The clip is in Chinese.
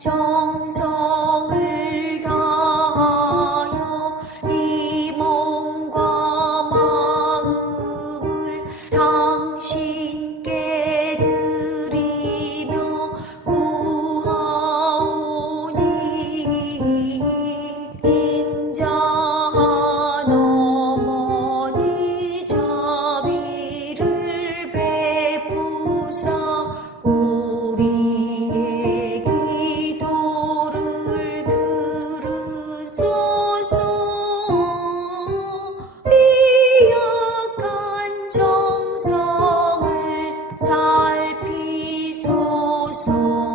中秋 Xô